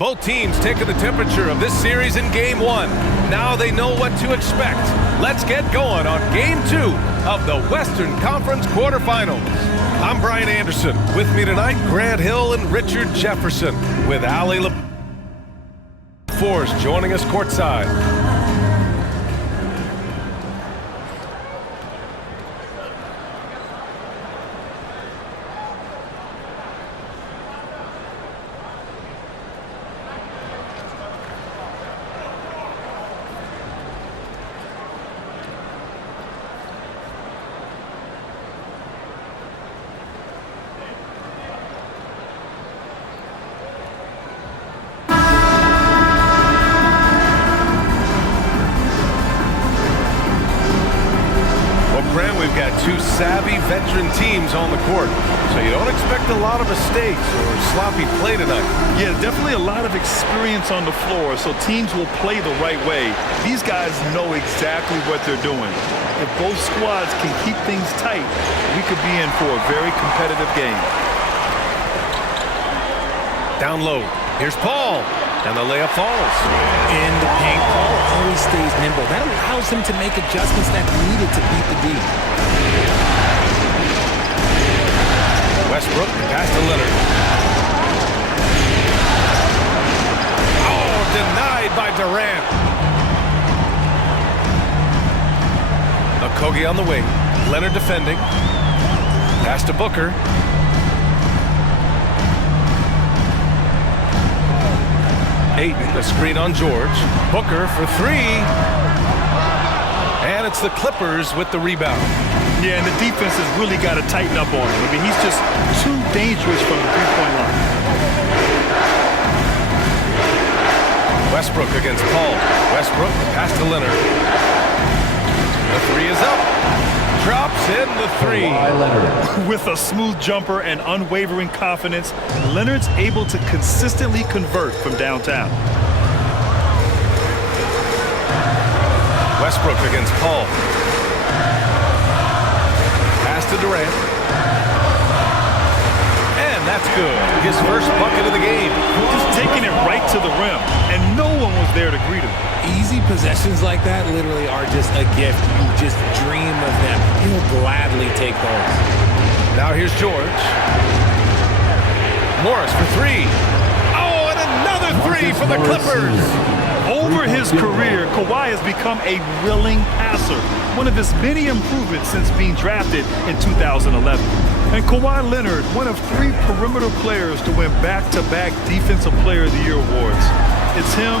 Both teams taking the temperature of this series in Game 1. Now they know what to expect. Let's get going on Game 2 of the Western Conference quarterfinals. I'm Brian Anderson. With me tonight, Grant Hill and Richard Jefferson, with Ali LaForce joining us courtside. We've got two savvy veteran teams on the court, so you don't expect a lot of mistakes or sloppy play tonight. Yeah, definitely a lot of experience on the floor, so teams will play the right way. These guys know exactly what they're doing. If both squads can keep things tight, we could be in for a very competitive game. Down low, here's Paul, and the layup falls. In the paint, Paul always stays nimble. That allows him to make adjustments that needed to beat the D. Westbrook pass to Leonard. Oh, denied by Durant. Okogie on the wing. Leonard defending. Pass to Booker. Ayton, the screen on George. Booker for three. And it's the Clippers with the rebound. Yeah, and the defense has really got to tighten up on him. I mean, he's just too dangerous from the three-point line. Westbrook against Paul. Westbrook, pass to Leonard. The three is up. Drops in the three. With a smooth jumper and unwavering confidence, Leonard's able to consistently convert from downtown. Westbrook against Paul. Pass to Durant. And that's good. His first bucket of the game. Just taking it right to the rim, and no one was there to greet him. Easy possessions like that literally are just a gift. You just dream of them. He'll gladly take those. Now here's George. Morris for three. Oh, and another three for the Clippers. Over his career, Kawhi has become a willing passer, one of his many improvements since being drafted in 2011. And Kawhi Leonard, one of three perimeter players to win back-to-back Defensive Player of the Year awards. It's him,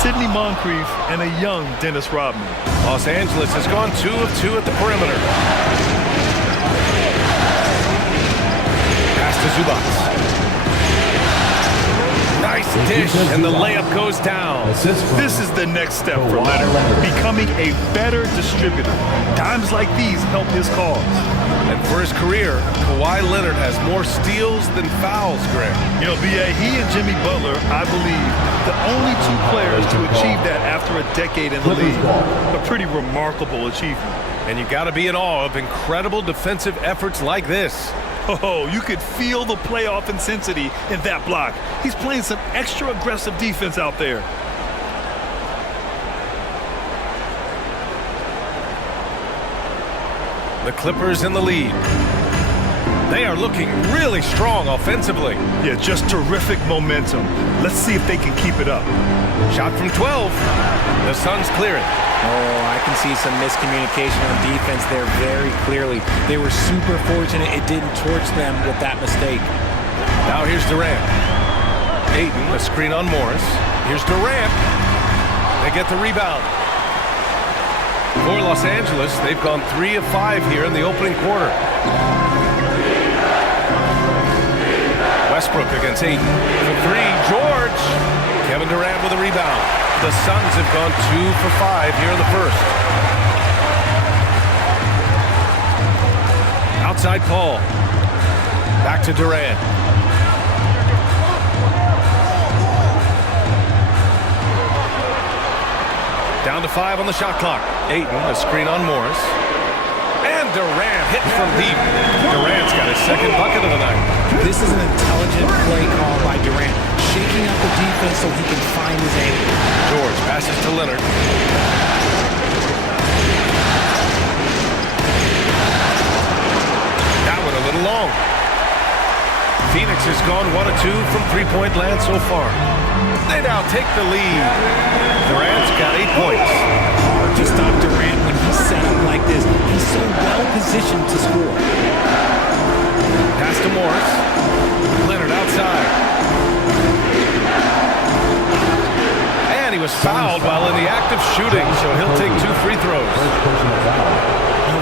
Sidney Moncrief, and a young Dennis Rodman. Los Angeles has gone 2 of 2 at the perimeter. Pass to Zubac. Nice dish, and the layup goes down. This is the next step for Leonard, becoming a better distributor. Times like these help his cause. And for his career, Kawhi Leonard has more steals than fouls, Greg. You know, B.A., he and Jimmy Butler, I believe, the only two players to achieve that after a decade in the league. A pretty remarkable achievement. And you got to be in awe of incredible defensive efforts like this. Oh, you could feel the playoff intensity in that block. He's playing some extra aggressive defense out there. The Clippers in the lead. They are looking really strong offensively. Yeah, just terrific momentum. Let's see if they can keep it up. Shot from 12. The Suns clear it. Oh, I can see some miscommunication on defense there very clearly. They were super fortunate it didn't torch them with that mistake. Now here's Durant. Ayton, a screen on Morris. Here's Durant. They get the rebound. For Los Angeles, they've gone 3 of 5 here in the opening quarter. Westbrook against Ayton. For three, George. Kevin Durant with a rebound. The Suns have gone 2 for 5 here in the first. Outside Paul. Back to Durant. Down to 5 on the shot clock. Ayton, a screen on Morris. And Durant hit from deep. Durant's got his second bucket of the night. This is an intelligent play call by Durant. shaking out the defense so he can find his angle. George passes to Leonard. That one a little long. Phoenix has gone 1 of 2 from three-point land so far. They now take the lead. Durant's got 8 points. Hard to stop Durant when he's set up like this. He's so well positioned to score. Pass to Morris. Leonard outside. And he was fouled while in the act of shooting, so he'll take 2 free throws.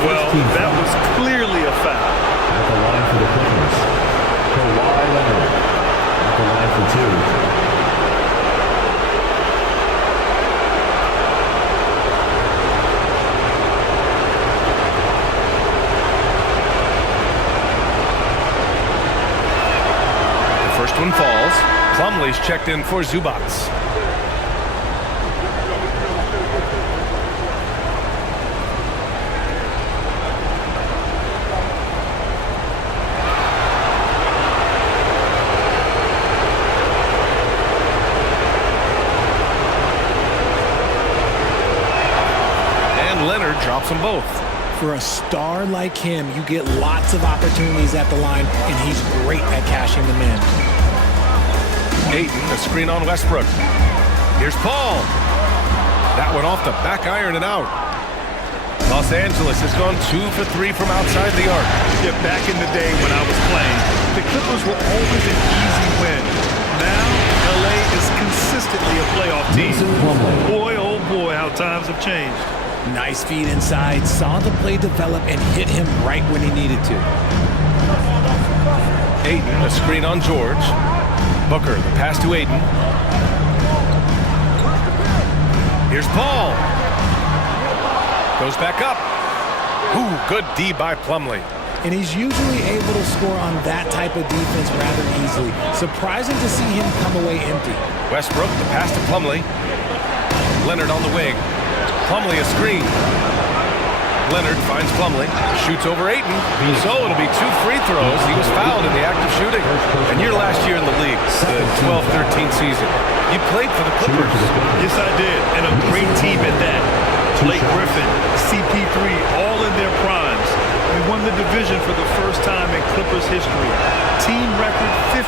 Well, that was clearly a foul. At the line for the Clippers, Kawhi Leonard. At the line for 2. First one falls. Plumlee's checked in for Zubac. And Leonard drops them both. For a star like him, you get lots of opportunities at the line, and he's great at cashing them in. Ayton, a screen on Westbrook. Here's Paul. That one off the back iron and out. Los Angeles has gone 2 for 3 from outside the arc. Yeah, back in the day when I was playing, the Clippers were always an easy win. Now, LA is consistently a playoff team. Boy, oh boy, how times have changed. Nice feed inside, saw the play develop and hit him right when he needed to. Ayton, a screen on George. Booker, the pass to Ayton. Here's Paul. Goes back up. Ooh, good D by Plumlee. And he's usually able to score on that type of defense rather easily. Surprising to see him come away empty. Westbrook, the pass to Plumlee. Leonard on the wing. Plumlee a screen. Leonard finds Plumlee, shoots over Ayton, so it'll be 2 free throws. He was fouled in the act of shooting. And your last year in the league, the 12-13 season, you played for the Clippers. Yes, I did, and a great team at that. Blake Griffin, CP3, all in their primes. We won the division for the first time in Clippers history. Team record 56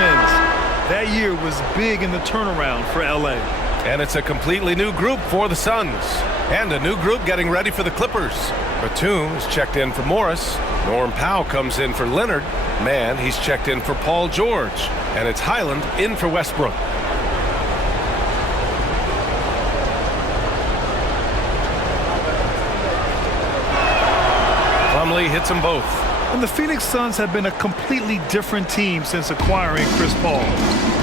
wins. That year was big in the turnaround for LA. And it's a completely new group for the Suns. And a new group getting ready for the Clippers. Batum's checked in for Morris. Norm Powell comes in for Leonard. Man, he's checked in for Paul George. And it's Highland in for Westbrook. Plumlee hits them both. And the Phoenix Suns have been a completely different team since acquiring Chris Paul.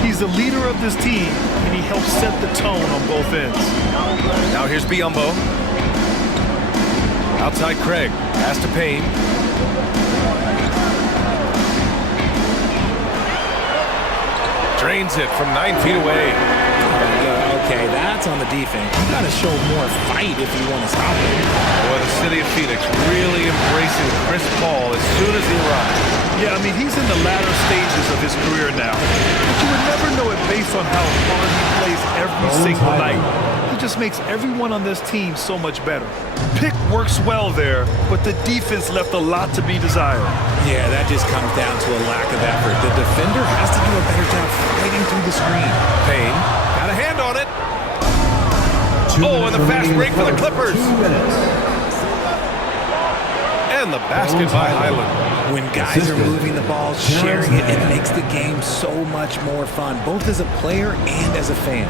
He's the leader of this team, and he helps set the tone on both ends. Now here's Biyombo. Outside Craig. Pass to Payne. Drains it from 9 feet away. Okay, that's on the defense. You got to show more fight if you want to stop him. Boy, the city of Phoenix really embracing Chris Paul as soon as he arrived. Yeah, I mean, he's in the latter stages of his career now. But you would never know it based on how hard he plays every single night. He just makes everyone on this team so much better. Pick works well there, but the defense left a lot to be desired. Yeah, that just comes down to a lack of effort. The defender has to do a better job fighting through the screen. Payne got a hand on it. Oh, and the fast break for the Clippers. 2 minutes. And the basket by Highland. When guys are moving the ball, sharing it, it makes the game so much more fun, both as a player and as a fan.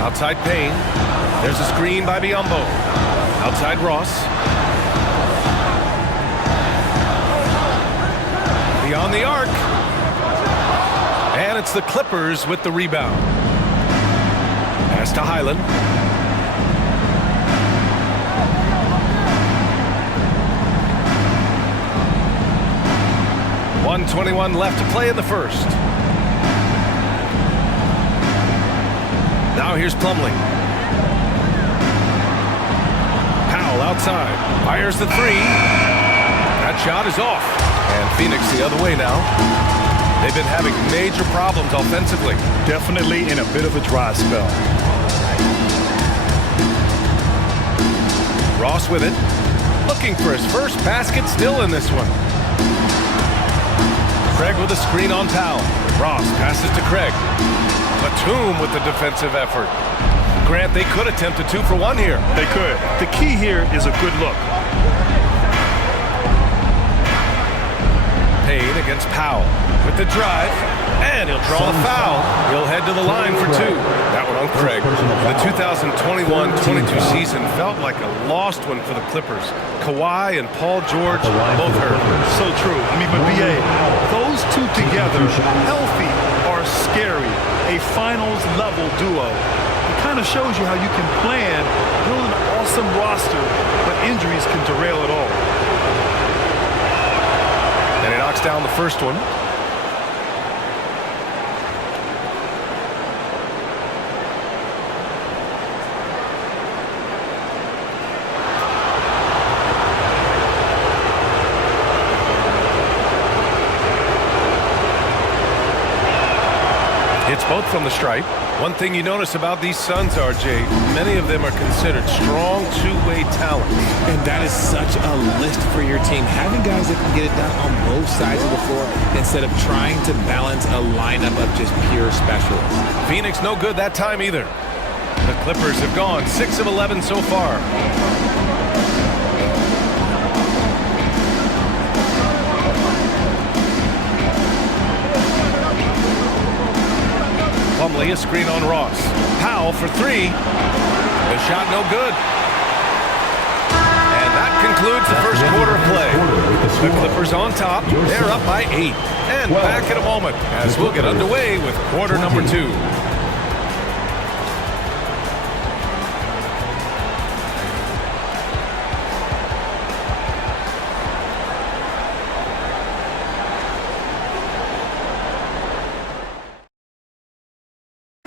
Outside Payne. There's a screen by Biyombo. Outside Ross. Beyond the arc. And it's the Clippers with the rebound. Pass to Highland. .121 left to play in the first. Now here's Plumlee. Powell outside. Fires the 3. That shot is off. And Phoenix the other way now. They've been having major problems offensively. Definitely in a bit of a dry spell. Ross with it. Looking for his first basket still in this one. Craig with a screen on Powell. Ross passes to Craig. Batum with the defensive effort. Grant, they could attempt a 2-for-1 here. They could. The key here is a good look. Payne against Powell with the drive, and he'll draw a foul. He'll head to the line for 2. That one on Craig. The 2021-22 season felt like a lost one for the Clippers. Kawhi and Paul George both hurt. So true. I mean, but BA, those two together, healthy, are scary. A finals-level duo. It kind of shows you how you can plan, build an awesome roster, but injuries can derail it all. And he knocks down the first one. Hits both from the stripe. One thing you notice about these Suns, RJ, many of them are considered strong two-way talent. And that is such a lift for your team. Having guys that can get it done on both sides of the floor instead of trying to balance a lineup of just pure specialists. Phoenix no good that time either. The Clippers have gone 6 of 11 so far. Plumlee, a screen on Ross. Powell for 3. The shot no good. And that concludes the first quarter of play. The Clippers on top. They're up by 8. And back in a moment as we'll get underway with quarter number 2.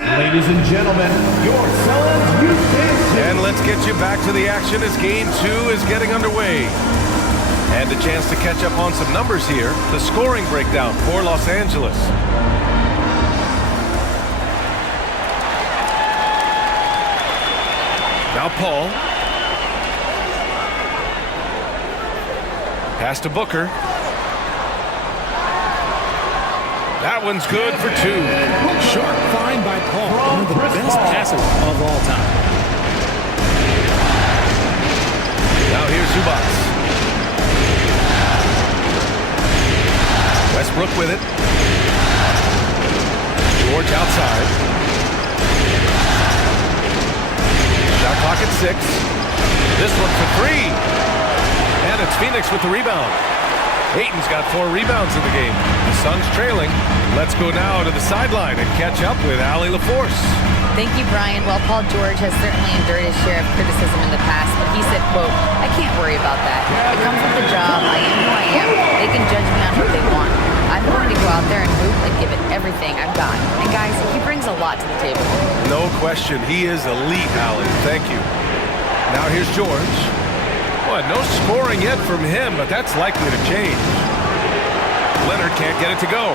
Ladies and gentlemen, your Suns Houston. And let's get you back to the action as game 2 is getting underway. And a chance to catch up on some numbers here. The scoring breakdown for Los Angeles. Now Paul. Pass to Booker. That one's good for 2. Sharp find by Paul, one of the best passers of all time. Now here's Zubac. Westbrook with it. George outside. Shot clock at 6. This one for 3. And it's Phoenix with the rebound. Ayton's got 4 rebounds in the game. The Suns trailing. Let's go now to the sideline and catch up with Allie LaForce. Thank you, Brian. Well, Paul George has certainly endured his share of criticism in the past, but he said, quote, "I can't worry about that. It comes with the job. I am who I am. They can judge me on what they want. I'm going to go out there and hoop and give it everything I've got." And guys, he brings a lot to the table. No question. He is elite, Allie. Thank you. Now here's George. Well, no scoring yet from him, but that's likely to change. Leonard can't get it to go.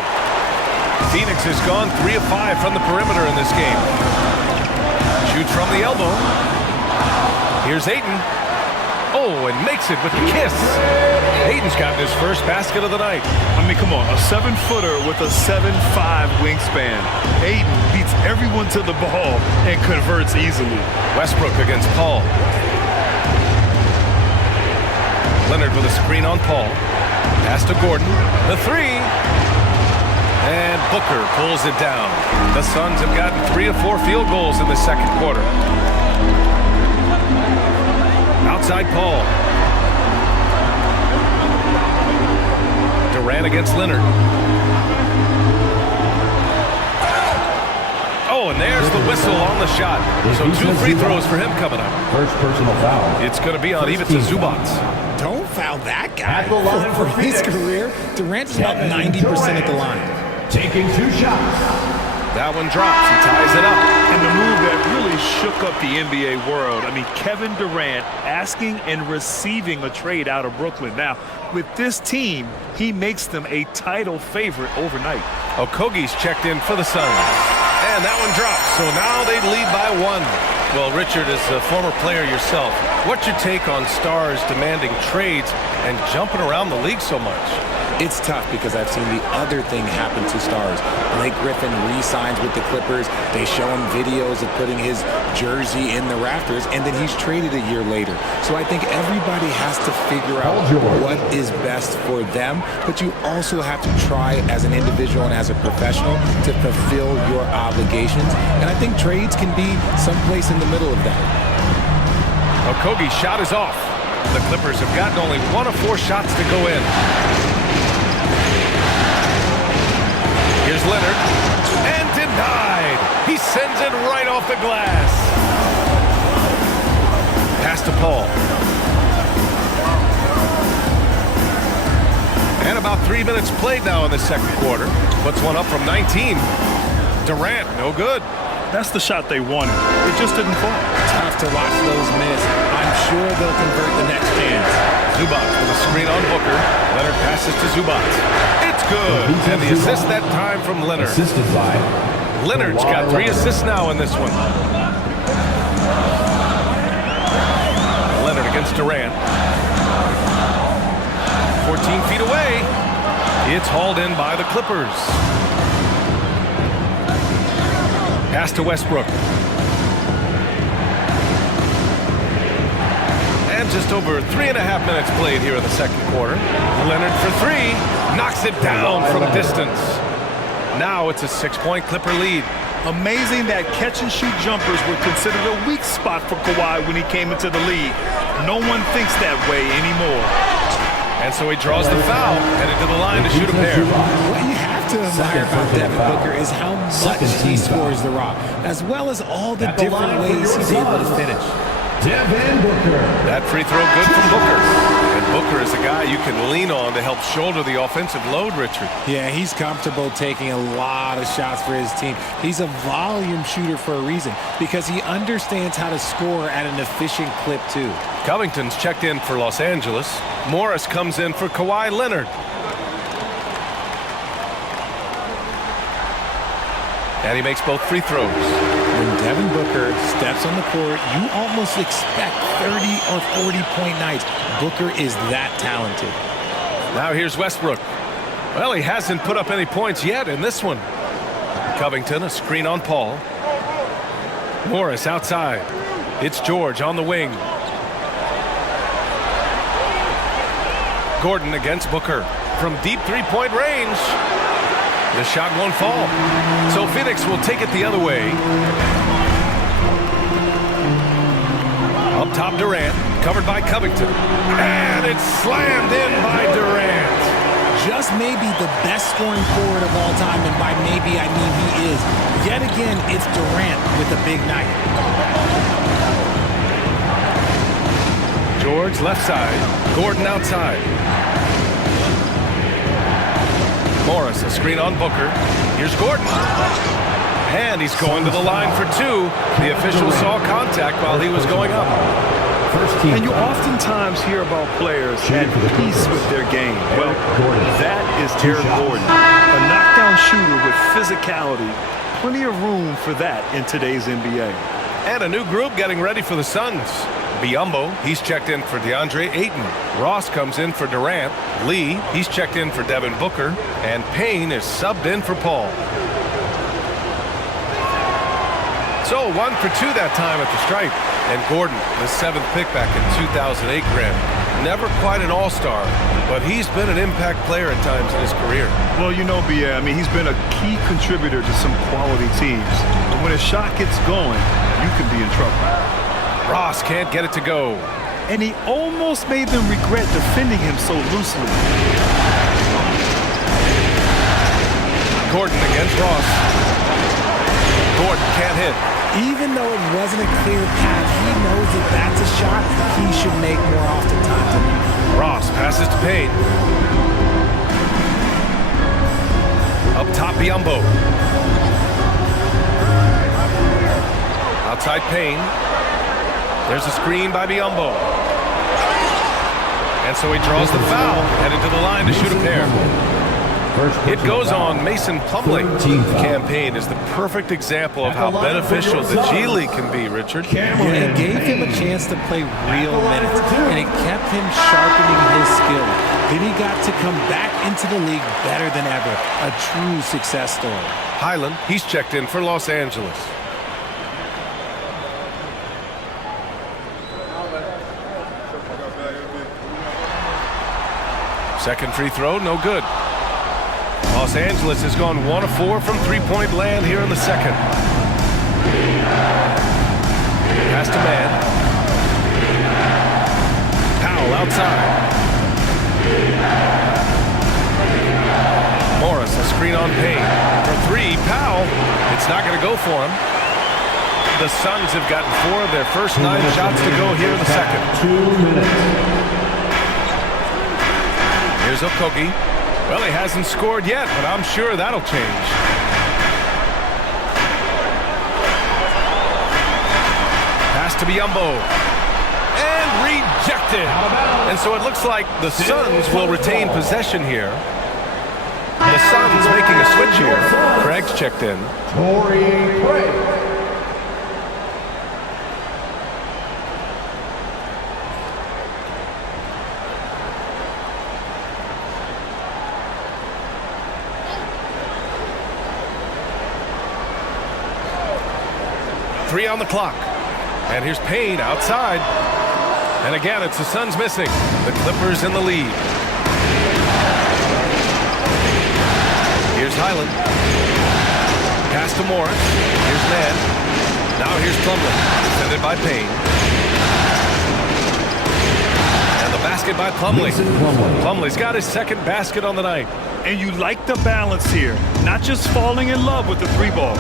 Phoenix has gone 3 of 5 from the perimeter in this game. Shoots from the elbow. Here's Ayton. Oh, and makes it with the kiss. Ayton's got his first basket of the night. I mean, come on, a 7-footer with a 7'5" wingspan. Ayton beats everyone to the ball and converts easily. Westbrook against Paul. Leonard with a screen on Paul. Pass to Gordon. The 3. And Booker pulls it down. The Suns have gotten 3 of 4 field goals in the second quarter. Outside Paul. Durant against Leonard. Oh, and there's the whistle on the shot. So 2 free throws for him coming up. First personal foul. It's going to be on Ivica Zubac. Don't foul that guy. At the line for for his Phoenix. career, Durant is about 90% at the line. Taking 2 shots. That one drops. He ties it up. And the move that really shook shook up the NBA world. I mean, Kevin Durant asking and receiving a trade out of Brooklyn. Now, with this team, he makes them a title favorite overnight. Okogie's checked in for the Suns. And that one drops, so now they lead by 1. Well, Richard, as a former player yourself, what's your take on stars demanding trades and jumping around the league so much? It's tough because I've seen the other thing happen to stars. Blake Griffin re-signs with the Clippers. They show him videos of putting his jersey in the rafters, and then he's traded a year later. So I think everybody has to figure out what is best for them, but you also have to try as an individual and as a professional to fulfill your obligations. And I think trades can be someplace in the middle of that. Okogie's shot is off. The Clippers have gotten only 1 of 4 shots to go in. Here's Leonard, and denied. He sends it right off the glass. Pass to Paul. And about 3 minutes played now in the second quarter. Puts one up from 19. Durant, no good. That's the shot they wanted. It just didn't fall. Tough to watch those miss. I'm sure they'll convert the next chance. Zubac with a screen on Booker. Leonard passes to Zubac. It's good. And the assist that time from Leonard. Assisted by Leonard's got 3 assists now in this one. Leonard against Durant. 14 feet away. It's hauled in by the Clippers. Pass to Westbrook. And just over 3.5 minutes played here in the second quarter. Leonard for 3. Knocks it down from distance. Now it's a 6-point Clipper lead. Amazing that catch-and-shoot jumpers were considered a weak spot for Kawhi when he came into the league. No one thinks that way anymore. And so he draws the foul, headed to the line to shoot a pair. What you have to admire about Devin Booker is how much he scores the rock, as well as all the different ways he's able to finish. Devin Booker. That free throw good from Booker. And Booker is a guy you can lean on to help shoulder the offensive load, Richard. Yeah, he's comfortable taking a lot of shots for his team. He's a volume shooter for a reason, because he understands how to score at an efficient clip, too. Covington's checked in for Los Angeles. Morris comes in for Kawhi Leonard. And he makes both free throws. When Devin Booker steps on the court, you almost expect 30 or 40-point nights. Booker is that talented. Now here's Westbrook. Well, he hasn't put up any points yet in this one. Covington, a screen on Paul. Morris outside. It's George on the wing. Gordon against Booker from deep three-point range. The shot won't fall. So Phoenix will take it the other way. Up top, Durant, covered by Covington. And it's slammed in by Durant. Just maybe the best scoring forward of all time, and by maybe I mean he is. Yet again, it's Durant with a big night. George left side, Gordon outside. Morris, a screen on Booker. Here's Gordon. And he's going to the line for 2. The official saw contact while he was going up. And you oftentimes hear about players at peace with their game. Well, that is Eric Gordon, a knockdown shooter with physicality. Plenty of room for that in today's NBA. And a new group getting ready for the Suns. Biyombo, he's checked in for DeAndre Ayton. Ross comes in for Durant. Lee, he's checked in for Devin Booker. And Payne is subbed in for Paul. So 1 for 2 that time at the stripe. And Gordon, the 7th pick back in 2008 Graham. Never quite an all-star, but he's been an impact player at times in his career. Well, you know, B.A., I mean, he's been a key contributor to some quality teams. But when a shot gets going, you can be in trouble. Ross can't get it to go. And he almost made them regret defending him so loosely. Gordon against Ross. Gordon can't hit. Even though it wasn't a clear path, he knows that that's a shot he should make more oftentimes than not. Ross passes to Payne. Up top, Biyombo. Outside Payne. There's a screen by Biyombo. And so he draws the foul, headed to the line to shoot a pair. It goes on Mason Plumlee. The campaign is the perfect example of how beneficial the G League can be, Richard. Yeah, it gave him a chance to play real minutes, and it kept him sharpening his skill. Then he got to come back into the league better than ever. A true success story. Highland, he's checked in for Los Angeles. Second free throw, no good. Los Angeles has gone 1 of 4 from three-point land here in the second. Pass to man. Powell outside. Morris, a screen on Payne. For three, Powell. It's not going to go for him. The Suns have gotten 4 of their first 9 shots to go here in the second. 2 minutes. Here's Okogie. Well, he hasn't scored yet, but I'm sure that'll change. Pass to Biyombo. And rejected. And so it looks like the Suns will retain possession here. The Suns making a switch here. Craig's checked in. Torrey Craig. Three on the clock. And here's Payne outside. And again, it's the Suns missing. The Clippers in the lead. Here's Highland. Pass to Morris. Here's Mann. Now here's Plumlee. Defended by Payne. And the basket by Plumlee. Plumlee's got his second basket on the night. And you like the balance here. Not just falling in love with the three ball.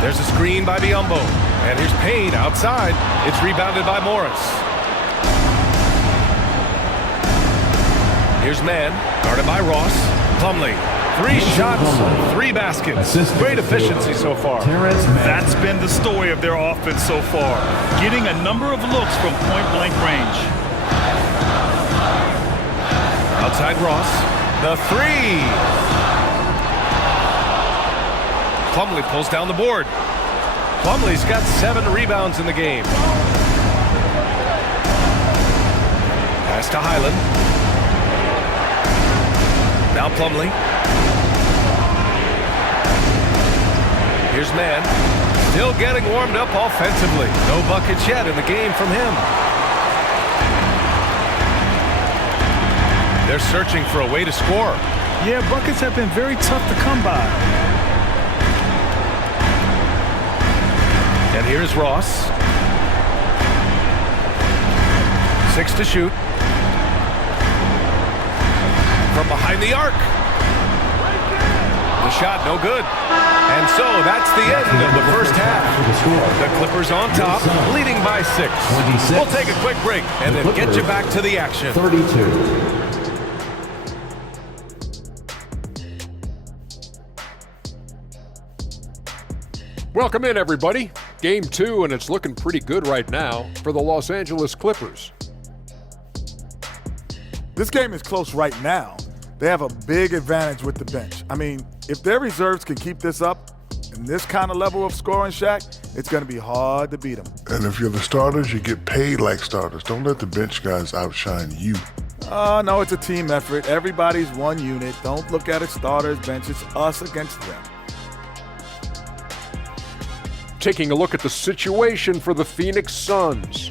There's a screen by Biyombo. And here's Payne outside. It's rebounded by Morris. Here's Mann, guarded by Ross. Plumlee, 3 shots, 3 baskets. Great efficiency so far. That's been the story of their offense so far. Getting a number of looks from point-blank range. Outside Ross, the 3. Plumlee pulls down the board. Plumlee's got 7 rebounds in the game. Pass to Highland. Now Plumlee. Here's Mann. Still getting warmed up offensively. No buckets yet in the game from him. They're searching for a way to score. Yeah, buckets have been very tough to come by. And here's Ross. 6 to shoot. From behind the arc. The shot no good. And so that's the end of the first half. The Clippers on top, leading by 6. We'll take a quick break and then get you back to the action. 32. Welcome in, everybody. Game 2, and it's looking pretty good right now for the Los Angeles Clippers. This game is close right now. They have a big advantage with the bench. I mean, if their reserves can keep this up in this kind of level of scoring, Shaq, it's going to be hard to beat them. And if you're the starters, you get paid like starters. Don't let the bench guys outshine you. No, it's a team effort. Everybody's one unit. Don't look at it starters, bench. It's us against them. Taking a look at the situation for the Phoenix Suns.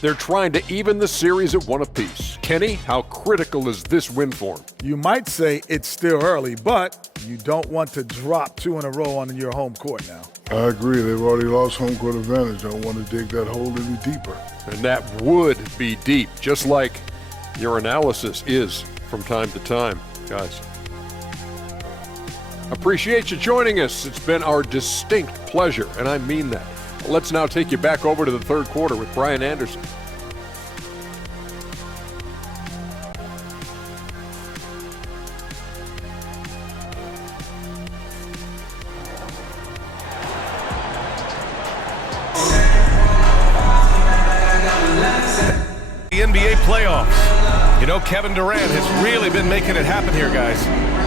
They're trying to even the series at 1 apiece. Kenny, how critical is this win for them? You might say it's still early, but you don't want to drop 2 in a row on your home court now. I agree. They've already lost home court advantage. Don't want to dig that hole any deeper. And that would be deep, just like your analysis is from time to time, guys. Appreciate you joining us. It's been our distinct pleasure, and I mean that. Let's now take you back over to the third quarter with Brian Anderson. the NBA playoffs. You know, Kevin Durant has really been making it happen here, guys.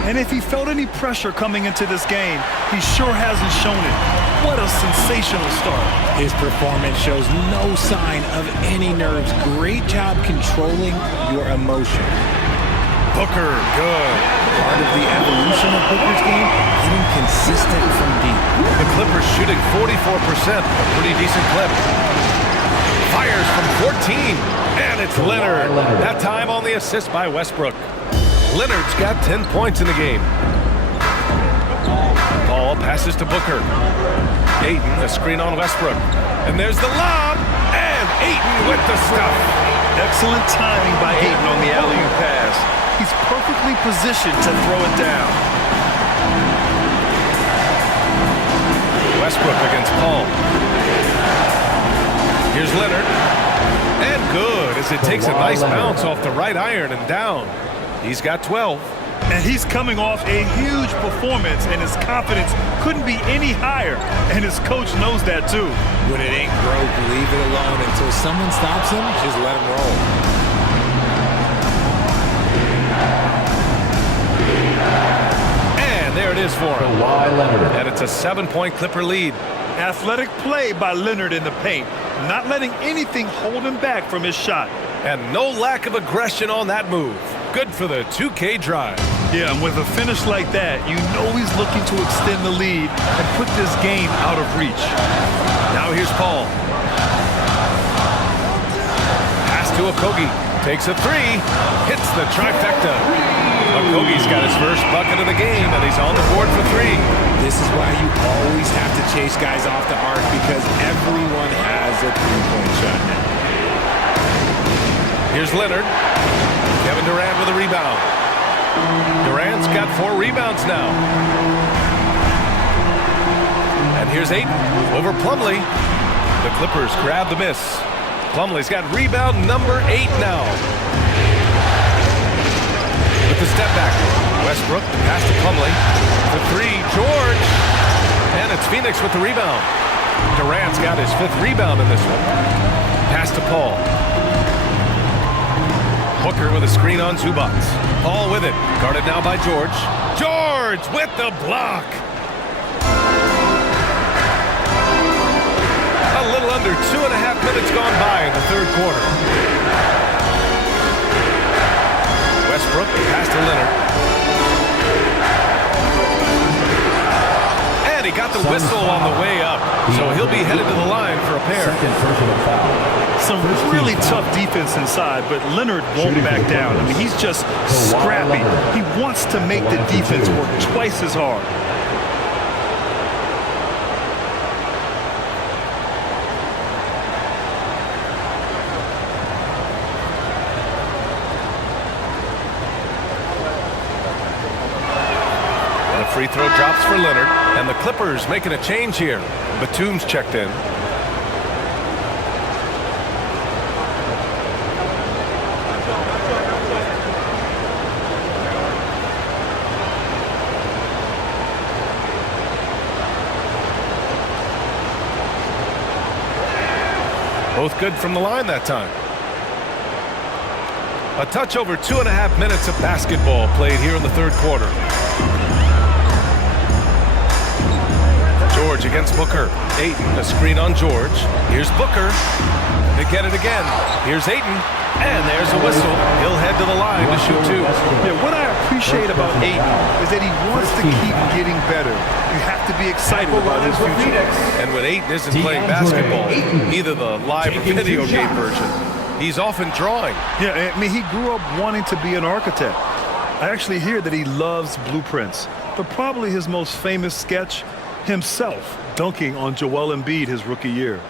And if he felt any pressure coming into this game, he sure hasn't shown it. What a sensational start. His performance shows no sign of any nerves. Great job controlling your emotion. Booker, good. Part of the evolution of Booker's game, getting consistent from deep. The Clippers shooting 44%, a pretty decent clip. Fires from 14, and it's Leonard. That time on the assist by Westbrook. Leonard's got 10 points in the game. Paul passes to Booker. Ayton, a screen on Westbrook. And there's the lob, and Ayton with the stuff. Excellent timing by Ayton on the alley-oop pass. He's perfectly positioned to throw it down. Westbrook against Paul. Here's Leonard. And good, as it takes a nice bounce off the right iron and down. He's got 12. And he's coming off a huge performance, and his confidence couldn't be any higher. And his coach knows that, too. When it ain't broke, leave it alone. Until someone stops him, just let him roll. And there it is for him. And it's a 7-point Clipper lead. Athletic play by Leonard in the paint, not letting anything hold him back from his shot. And no lack of aggression on that move. Good for the 2K drive. Yeah, and with a finish like that, you know he's looking to extend the lead and put this game out of reach. Now here's Paul. Pass to Okogie. Takes a three. Hits the trifecta. Okogie's got his first bucket of the game, and he's on the board for three. This is why you always have to chase guys off the arc, because everyone has a three-point shot now. Here's Leonard. Kevin Durant with a rebound. Durant's got 4 rebounds now. And here's Ayton over Plumlee. The Clippers grab the miss. Plumlee's got rebound number 8 now. With the step back. Westbrook, the pass to Plumlee. The three, George. And it's Phoenix with the rebound. Durant's got his 5th rebound in this one. Pass to Paul. Booker with a screen on Zubac. Paul with it. Guarded now by George. George with the block. A little under 2.5 minutes gone by in the third quarter. Westbrook pass to Leonard. And he got the whistle on the way up. So he'll be headed to the line for a pair. Some really tough defense inside, but Leonard won't back down. I mean, he's just scrappy. He wants to make the defense work twice as hard. The free throw drops for Leonard, and the Clippers making a change here. Batum's checked in. Both good from the line that time. A touch over 2.5 minutes of basketball played here in the third quarter. George against Booker. Ayton, a screen on George. Here's Booker. They get it again. Here's Ayton. And there's a whistle. He'll head to the line to shoot 2. Yeah, what I appreciate about Ayton is that he wants to keep getting better. You have to be excited about his future. And when Ayton isn't playing basketball, either the live or video game version, he's often drawing. Yeah, I mean, he grew up wanting to be an architect. I actually hear that he loves blueprints, but probably his most famous sketch, himself dunking on Joel Embiid his rookie year.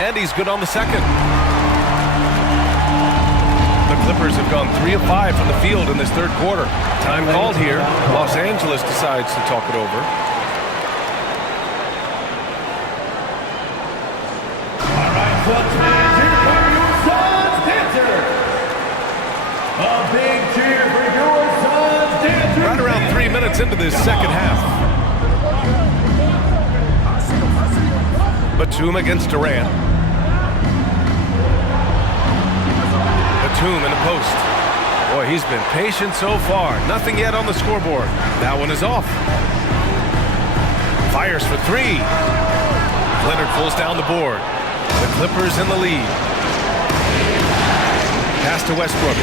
And he's good on the second. The Clippers have gone 3 of 5 from the field in this third quarter. Time called here. Los Angeles decides to talk it over. All right, Suns fans, here come your Suns dancers. A big cheer for your Suns dancers. Right around 3 minutes into this second half. Batum against Durant. Batum in the post. Boy, he's been patient so far. Nothing yet on the scoreboard. That one is off. Fires for three. Leonard pulls down the board. The Clippers in the lead. Pass to Westbrook.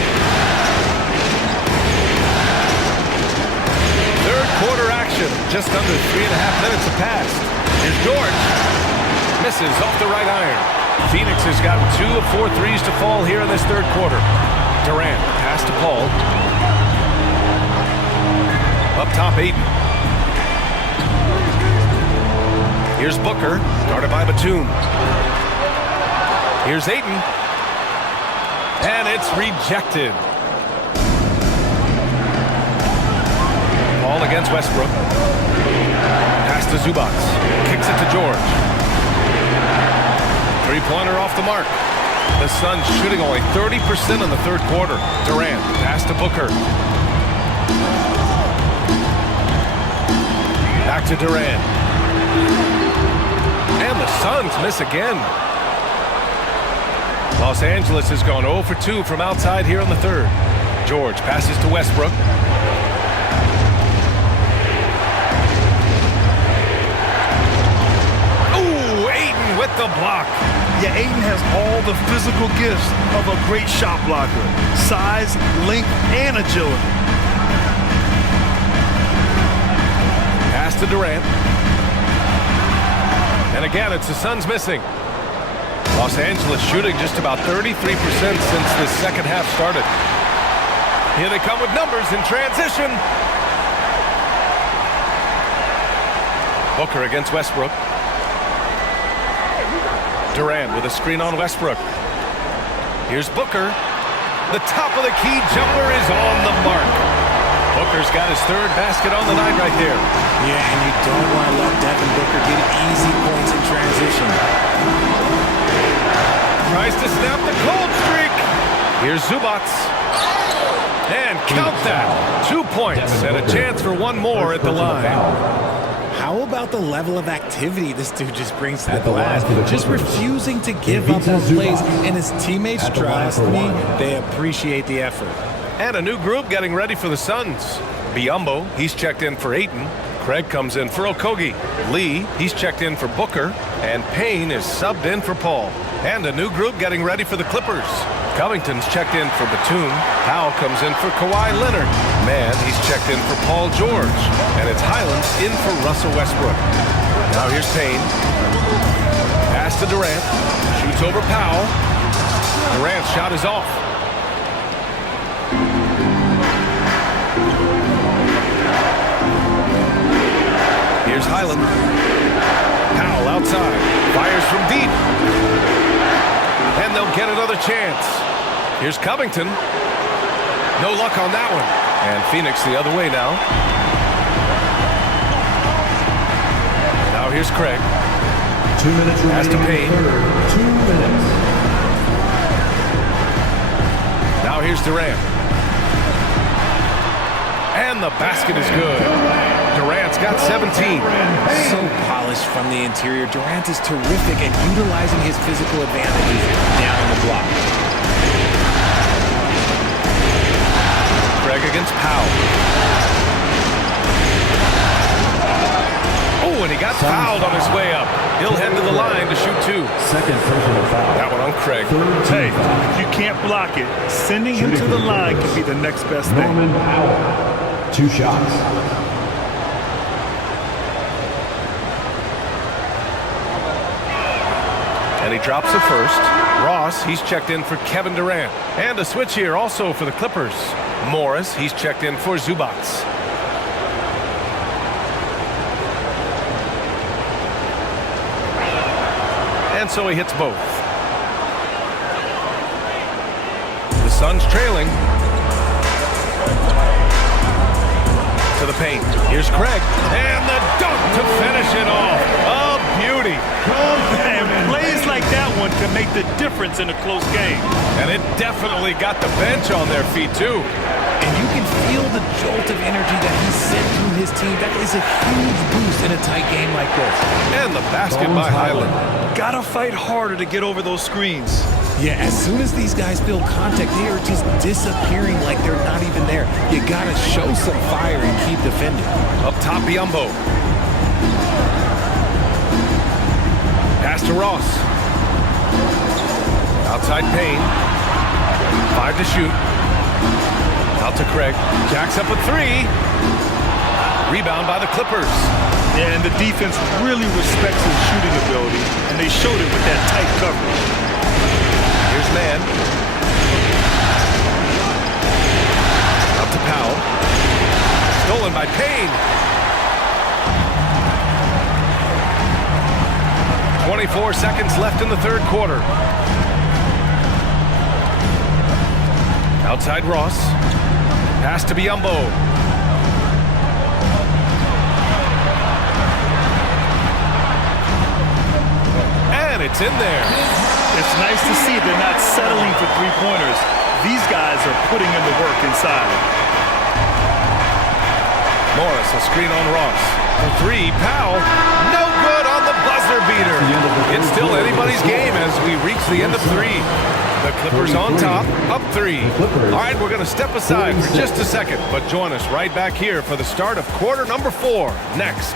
Third quarter action. Just under 3.5 minutes have passed. Here's George. Misses off the right iron. Phoenix has got 2 of 4 threes to fall here in this third quarter. Durant, pass to Paul. Up top, Ayton. Here's Booker, guarded by Batum. Here's Ayton. And it's rejected. Paul against Westbrook. Pass to Zubac. Kicks it to George. Three-pointer off the mark. The Suns shooting only 30% in the third quarter. Durant, pass to Booker. Back to Durant. And the Suns miss again. Los Angeles has gone 0 for 2 from outside here in the third. George passes to Westbrook. Ooh, Ayton with the block. Yeah, Ayton has all the physical gifts of a great shot blocker. Size, length, and agility. Pass to Durant. And again, it's the Suns missing. Los Angeles shooting just about 33% since the second half started. Here they come with numbers in transition. Booker against Westbrook. Durant with a screen on Westbrook. Here's Booker. The top of the key jumper is on the mark. Booker's got his third basket on the night right there. Yeah, and you don't want to let Devin Booker get easy points in transition. Tries to snap the cold streak. Here's Zubac. And count that. 2 points and a chance for one more at the line. How about the level of activity this dude just brings to the glass? Just refusing to give up on plays, and his teammates, trust me, they appreciate the effort. And a new group getting ready for the Suns. Biyombo, he's checked in for Ayton. Craig comes in for Okogie. Lee, he's checked in for Booker. And Payne is subbed in for Paul. And a new group getting ready for the Clippers. Covington's checked in for Batum. Powell comes in for Kawhi Leonard. Mann, he's checked in for Paul George. And it's Highlands in for Russell Westbrook. Now here's Payne. Pass to Durant. Shoots over Powell. Durant's shot is off. Here's Highland. Powell outside. Fires from deep. And they'll get another chance. Here's Covington. No luck on that one. And Phoenix the other way now. Now here's Craig. 2 minutes Pass to remaining. Payne. 2 minutes. Now here's Durant. And the basket is good. Durant's got 17. So polished from the interior. Durant is terrific at utilizing his physical advantages down in the block. Craig against Powell. Oh, and he got fouled on his way up. He'll head to the line to shoot 2. Second personal foul. That one on Craig. Hey, if you can't block it, sending him to the line could be the next best thing. Norman Powell. 2 shots. And he drops the first. Ross, he's checked in for Kevin Durant. And a switch here also for the Clippers. Morris, he's checked in for Zubac. And so he hits both. The Suns trailing. To the paint. Here's Craig. And the dunk to finish it off. A beauty. And plays like that one can make the difference in a close game. And it definitely got the bench on their feet, too. And you can feel the jolt of energy that he sent through his team. That is a huge boost most in a tight game like this. And the basket by Highland. Gotta fight harder to get over those screens. Yeah, as soon as these guys feel contact, they are just disappearing like they're not even there. You gotta show some fire and keep defending. Up top, Biyombo. Pass to Ross. Outside Payne. 5 to shoot. Out to Craig. Jacks up a 3. Rebound by the Clippers. Yeah, and the defense really respects his shooting ability, and they showed it with that tight coverage. Here's Man. Out to Powell. Stolen by Payne. 24 seconds left in the third quarter. Outside Ross. Pass to Biyombo. And it's in there. It's nice to see they're not settling for three-pointers. These guys are putting in the work inside. Morris, a screen on Ross. For 3, Powell. No good on the buzzer beater. It's still anybody's game as we reach the end of 3. The Clippers on top, up 3. All right, we're going to step aside for just a second, but join us right back here for the start of quarter number 4 next.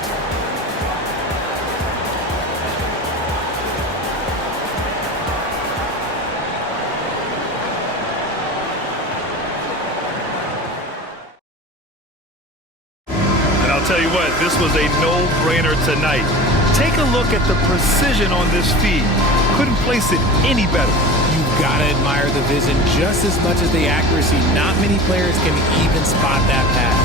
Tell you what, this was a no-brainer tonight. Take a look at the precision on this feed. Couldn't place it any better. You've got to admire the vision just as much as the accuracy. Not many players can even spot that pass.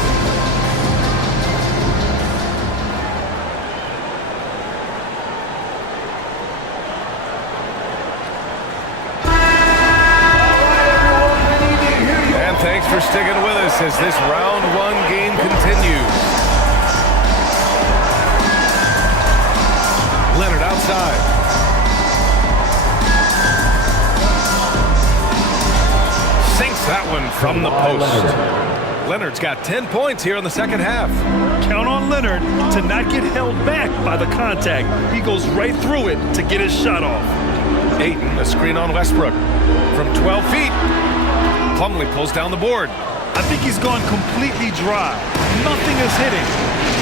And thanks for sticking with us as this round 1 game continues. Leonard outside. Sinks that one from the post. Leonard's got 10 points here in the second half. Count on Leonard to not get held back by the contact. He goes right through it to get his shot off. Ayton, a screen on Westbrook. From 12 feet. Plumlee pulls down the board. I think he's gone completely dry. Nothing is hitting.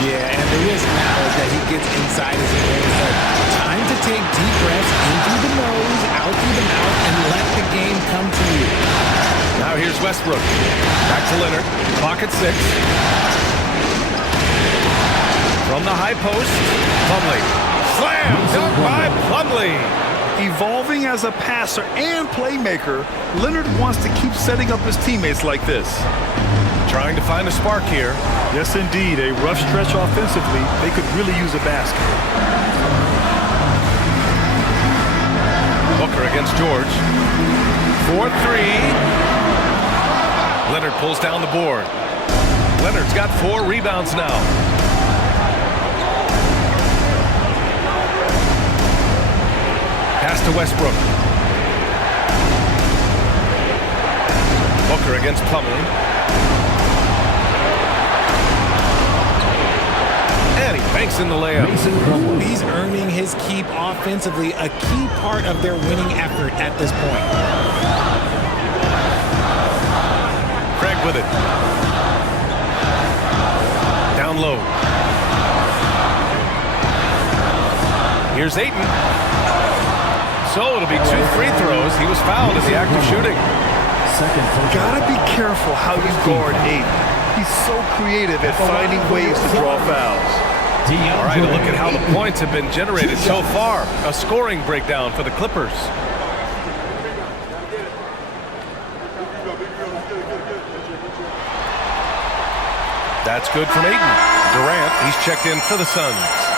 Yeah, and the risk now is that he gets inside his own head. Time to take deep breaths in through the nose, out through the mouth, and let the game come to you. Now here's Westbrook. Back to Leonard. Clock at 6. From the high post, Plumlee. Slam! Dunk by Plumlee. Evolving as a passer and playmaker, Leonard wants to keep setting up his teammates like this. Trying to find a spark here. Yes, indeed. A rough stretch offensively. They could really use a basket. Booker against George. 4-3. Leonard pulls down the board. Leonard's got 4 rebounds now. Pass to Westbrook. Booker against Plumlee. And he banks in the layup. He's earning his keep offensively, a key part of their winning effort at this point. Craig with it. Down low. Here's Ayton. So it'll be 2 free throws. He was fouled in the act of shooting. Gotta be careful how you guard Ayton. He's so creative at finding ways to draw fouls. All right, a look at how the points have been generated so far. A scoring breakdown for the Clippers. That's good from Ayton. Durant, he's checked in for the Suns.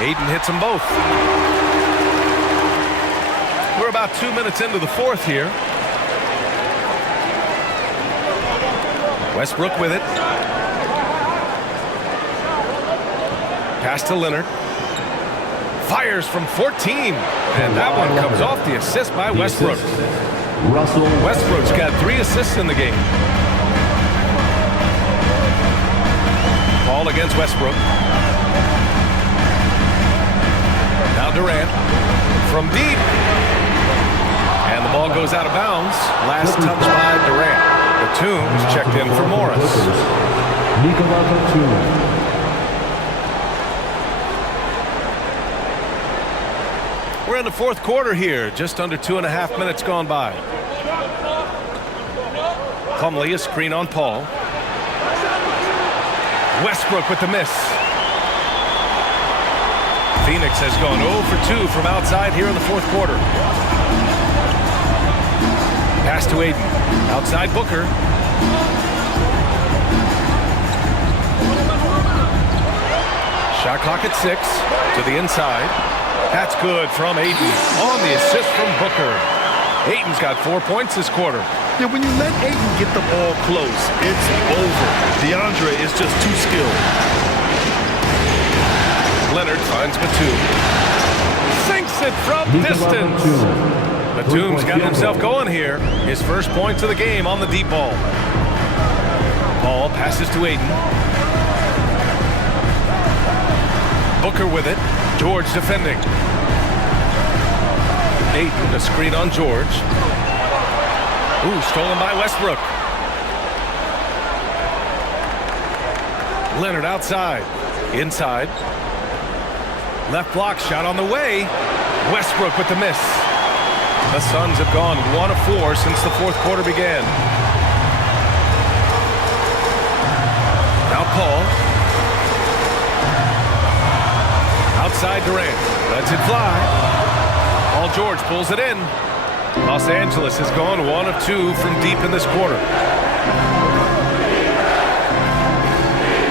Ayton hits them both. We're about 2 minutes into the fourth here. Westbrook with it. Pass to Leonard. Fires from 14. And that one comes off the assist by Westbrook. Westbrook's got 3 assists in the game. Ball against Westbrook. Now Durant from deep. And the ball goes out of bounds. Last touch by Durant. Batum's checked in for Morris. We're in the fourth quarter here. Just under 2.5 minutes gone by. Plumlee, a screen on Paul. Westbrook with the miss. Phoenix has gone 0 for 2 from outside here in the fourth quarter. Pass to Aiden. Outside Booker. Shot clock at 6. To the inside. That's good from Aiden. On the assist from Booker. Aiden's got 4 points this quarter. Yeah, when you let Aiden get the ball close, it's over. DeAndre is just too skilled. Leonard finds Batum. Sinks it from distance. Batum's got himself going here. His first points of the game on the deep ball. Ball passes to Aiden. Booker with it. George defending. Aiden, a screen on George. Ooh, stolen by Westbrook. Leonard outside. Inside. Left block shot on the way. Westbrook with the miss. The Suns have gone 1 of 4 since the fourth quarter began. Now Paul. Outside Durant. Lets it fly. Paul George pulls it in. Los Angeles has gone 1 of 2 from deep in this quarter.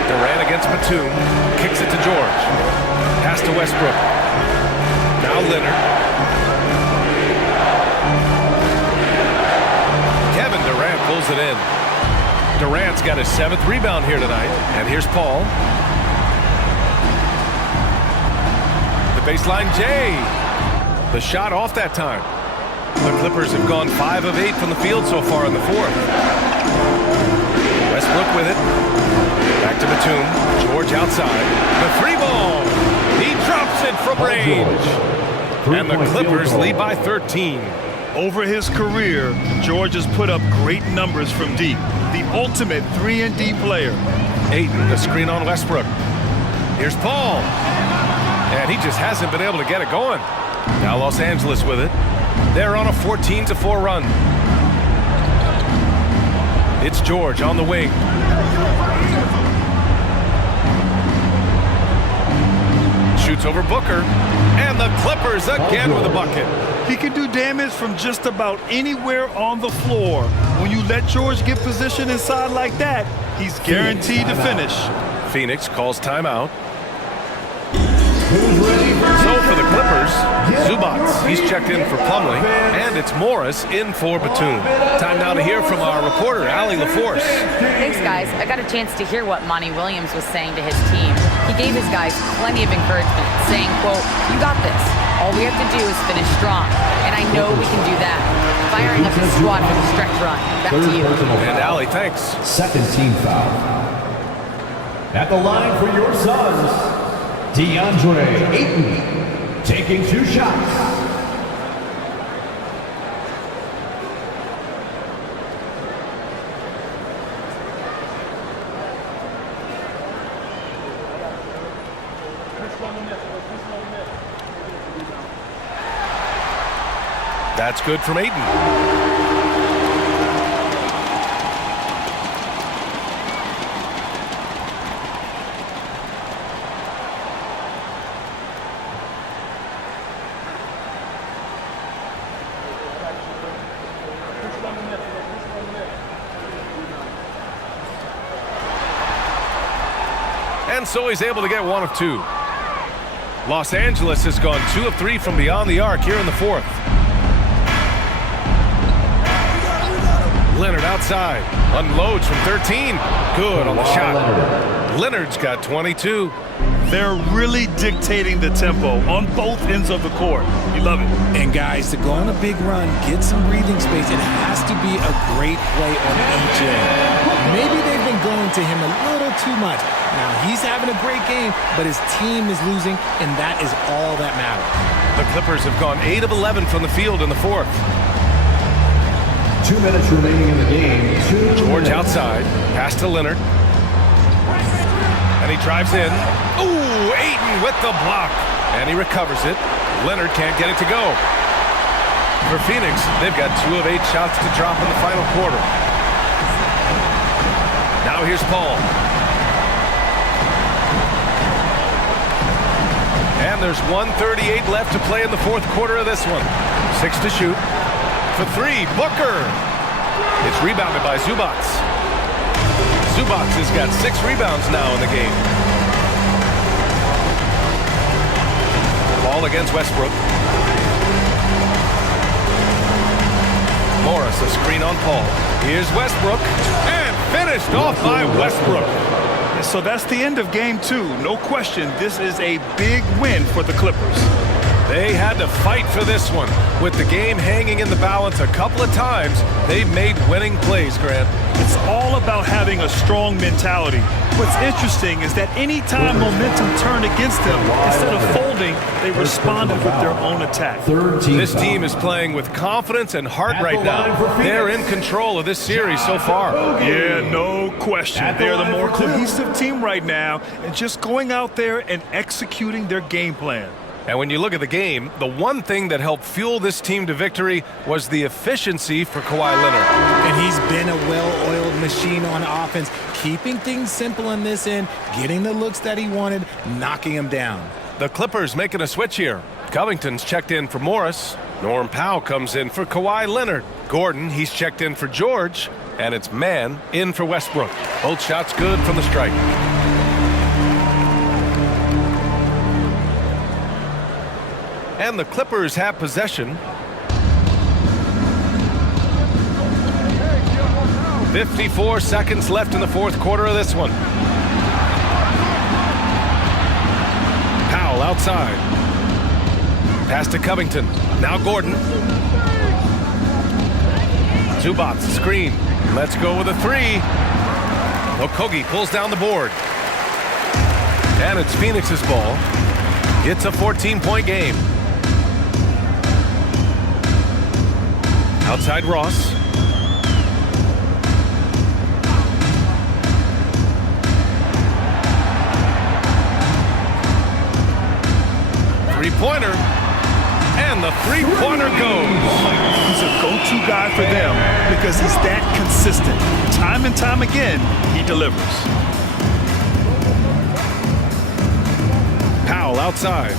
Durant against Batum. Kicks it to George. Pass to Westbrook. Now Leonard. Kevin Durant pulls it in. Durant's got his 7th rebound here tonight. And here's Paul. The baseline J. The shot off that time. The Clippers have gone 5 of 8 from the field so far in the fourth. Westbrook with it. Back to Batum. George outside. The 3-ball. He drops it from range. And the Clippers lead by 13. Over his career, George has put up great numbers from deep. The ultimate 3-and-D player. Aiden, the screen on Westbrook. Here's Paul. And he just hasn't been able to get it going. Now Los Angeles with it. They're on a 14-4 run. It's George on the wing. Shoots over Booker. And the Clippers again with a bucket. He can do damage from just about anywhere on the floor. When you let George get position inside like that, he's guaranteed to finish. Phoenix calls timeout. So for the Clippers, Zubac, he's checked in for Plumlee, and it's Morris in for Batum. Time now to hear from our reporter, Allie LaForce. Thanks, guys. I got a chance to hear what Monty Williams was saying to his team. He gave his guys plenty of encouragement, saying, quote, "You got this. All we have to do is finish strong. And I know we can do that." Firing up the squad for the stretch run. Back to you. And Allie, thanks. Second team foul. At the line for your Suns, DeAndre Ayton, taking 2 shots. That's good from Ayton. And so he's able to get 1 of 2. Los Angeles has gone 2 of 3 from beyond the arc here in the fourth. Leonard outside. Unloads from 13. Good on the shot. Leonard's got 22. They're really dictating the tempo on both ends of the court. You love it. And guys, to go on a big run, get some breathing space, it has to be a great play on each end. Maybe they've been going to him a little too much. Now, he's having a great game, but his team is losing, and that is all that matters. The Clippers have gone 8 of 11 from the field in the fourth. 2 minutes remaining in the game. George outside. Pass to Leonard. And he drives in. Ooh, Ayton with the block. And he recovers it. Leonard can't get it to go. For Phoenix, they've got 2 of 8 shots to drop in the final quarter. Now here's Paul. And there's 1:38 left to play in the fourth quarter of this one. 6 to shoot. For 3, Booker. It's rebounded by Zubac. Zubac has got 6 rebounds now in the game. Ball against Westbrook. Morris, a screen on Paul. Here's Westbrook. And finished off by Westbrook. So that's the end of game 2. No question, this is a big win for the Clippers. They had to fight for this one. With the game hanging in the balance a couple of times, they've made winning plays, Grant. It's all about having a strong mentality. What's interesting is that any time momentum turned against them, instead of folding, they responded with their own attack. This team is playing with confidence and heart right now. They're in control of this series so far. Yeah, no question. They're the more cohesive team right now and just going out there and executing their game plan. And when you look at the game, the one thing that helped fuel this team to victory was the efficiency for Kawhi Leonard. And he's been a well-oiled machine on offense, keeping things simple on this end, getting the looks that he wanted, knocking him down. The Clippers making a switch here. Covington's checked in for Morris. Norm Powell comes in for Kawhi Leonard. Gordon, he's checked in for George. And it's Mann in for Westbrook. Both shots good from the stripe. And the Clippers have possession. 54 seconds left in the fourth quarter of this one. Powell outside. Pass to Covington. Now Gordon. Zubac screen. Let's go with a 3. Okogie pulls down the board. And it's Phoenix's ball. It's a 14-point game. Outside Ross. Three-pointer. And the three-pointer goes. He's a go-to guy for them because he's that consistent. Time and time again, he delivers. Powell outside.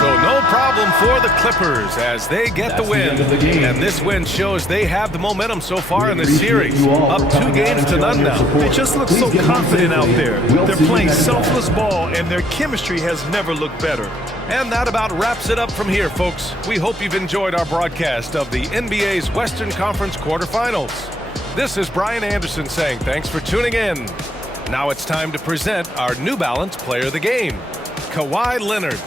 So no problem for the Clippers as they get the win. And this win shows they have the momentum so far in this series. Up 2 games to none now. They just look so confident out there. They're playing selfless ball, and their chemistry has never looked better. And that about wraps it up from here, folks. We hope you've enjoyed our broadcast of the NBA's Western Conference quarterfinals. This is Brian Anderson saying thanks for tuning in. Now it's time to present our New Balance Player of the Game, Kawhi Leonard.